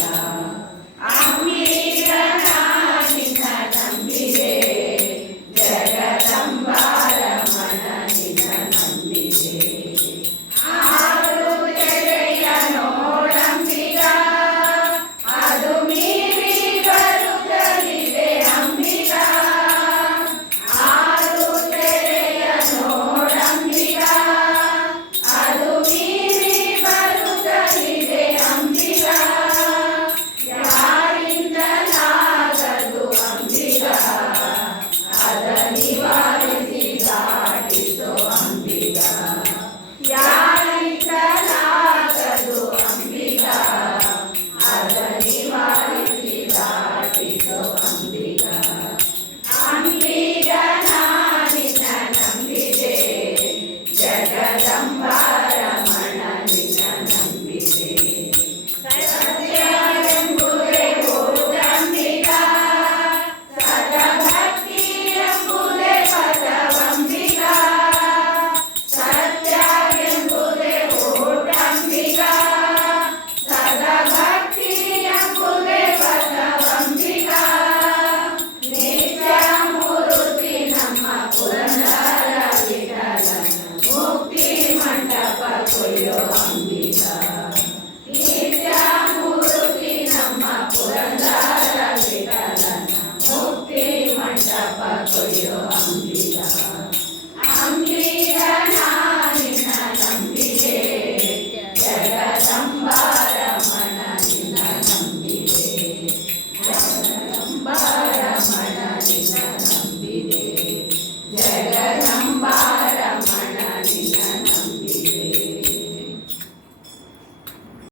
sound.